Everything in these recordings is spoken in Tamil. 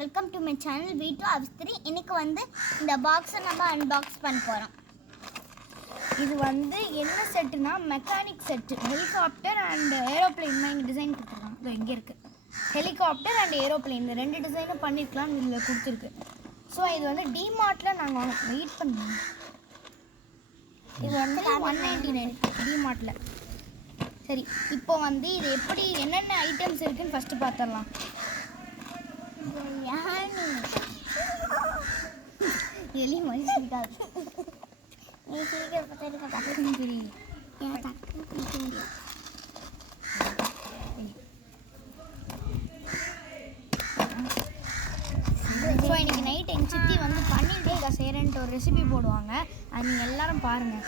வெல்கம் டு மை சேனல் வீட்டு அவிஸ்திரி இன்னைக்கு வந்து இந்த பாக்ஸை நம்ம அன்பாக்ஸ் பண்ண போகிறோம் இது வந்து என்ன செட்டுனா mechanic set helicopter and aeroplane இங்கே டிசைன் கொடுத்துருக்காங்க. இதோ இங்கே இருக்குது ஹெலிகாப்டர் அண்ட் ஏரோப்ளேன் இந்த ரெண்டு டிசைனும் பண்ணியிருக்கலாம் இதில் கொடுத்துருக்கு. ஸோ இது வந்து டிமார்ட்டில் நாங்கள் வெயிட் பண்ணுவோம் இது வந்து ஒன் நைன்டி நைன் டிமார்ட்டில் சரி இப்போ வந்து இது எப்படி என்னென்ன ஐட்டம்ஸ் இருக்குன்னு ஃபஸ்ட்டு பார்த்துடலாம். எலி மாதிரி இருக்காது நீ சீக்கிரம் பார்த்து டக்குன்னு தெரியுது எனக்கு டக்குனு பிடிக்க முடியும் ஸோ இன்னைக்கு நைட் எங்கள் சித்தி வந்து பன்னீர் டிக்கா செய்கிறேன்ட்டு ஒரு ரெசிபி போடுவாங்க அது நீங்கள் எல்லாரும் பாருங்கள்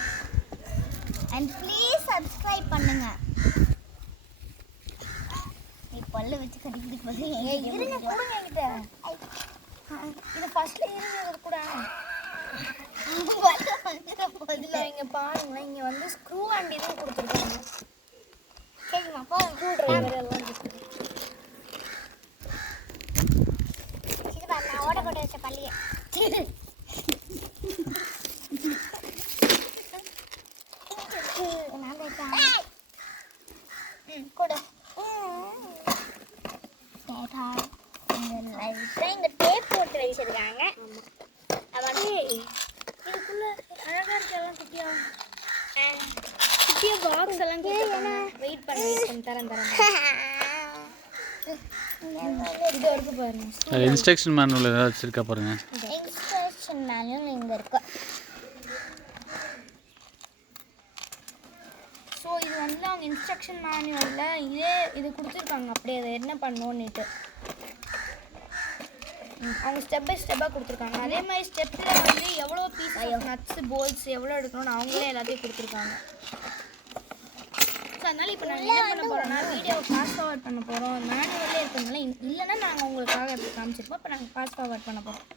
அண்ட் ப்ளீஸ் சப்ஸ்கிரைப் பண்ணுங்க நீ பல்ல வச்சு கடிக்கிறதுக்கு பதில் இருங்க கொடுங்க என்கிட்ட. இது ஃபர்ஸ்ட்ல இருந்தது கூட. இதில் இங்கே பாருங்களேன். இங்கே வந்து ஸ்க்ரூ அண்ட் இதுவும் கொடுத்துருக்காங்க. சரிம்மா போ ஸ்க்ரூ டிரைவர் எல்லாம் நான் ஓட போட்டு வச்ச பள்ளியை நான் கொடு. இந்த போட்டு வச்சிருக்காங்க. இதுக்குள்ள குட்டியா. குட்டியா பாக்ஸ் எல்லாம் வெயிட் பண்ண வெயிட் தரேன் தரேன் இன்ஸ்ட்ரக்ஷன் மேனுவல் ஏதாவது வச்சிருக்கா பாருங்க. Instruction manual இங்க இருக்கு. ஸோ இது வந்து அவங்க இன்ஸ்ட்ரக்ஷன் மேனுவலில் இதே இது கொடுத்துருக்காங்க. அப்படியே அதை என்ன பண்ணணுன்னுட்டு ம், அவங்க ஸ்டெப் பை ஸ்டெப்பாக கொடுத்துருக்காங்க. அதே மாதிரி ஸ்டெப்பில் வந்து எவ்வளோ பீஸ் நட்ஸ் போல்ஸ் எவ்வளோ எடுக்கணும்னு அவங்களே எல்லாத்தையும் கொடுத்துருக்காங்க. ஸோ அதனால் இப்போ நாங்கள் என்ன பண்ண போகிறோம்னா வீடியோவை ஃபாஸ்ட் ஃபார்வர்ட் பண்ண போகிறோம் மேனுவலே இருக்கிறதுனால இல்லைன்னா நாங்கள் உங்களுக்காக எடுத்து காமிச்சிருப்போம். இப்போ நாங்கள் ஃபாஸ்ட் ஃபார்வர்ட் பண்ண போகிறோம்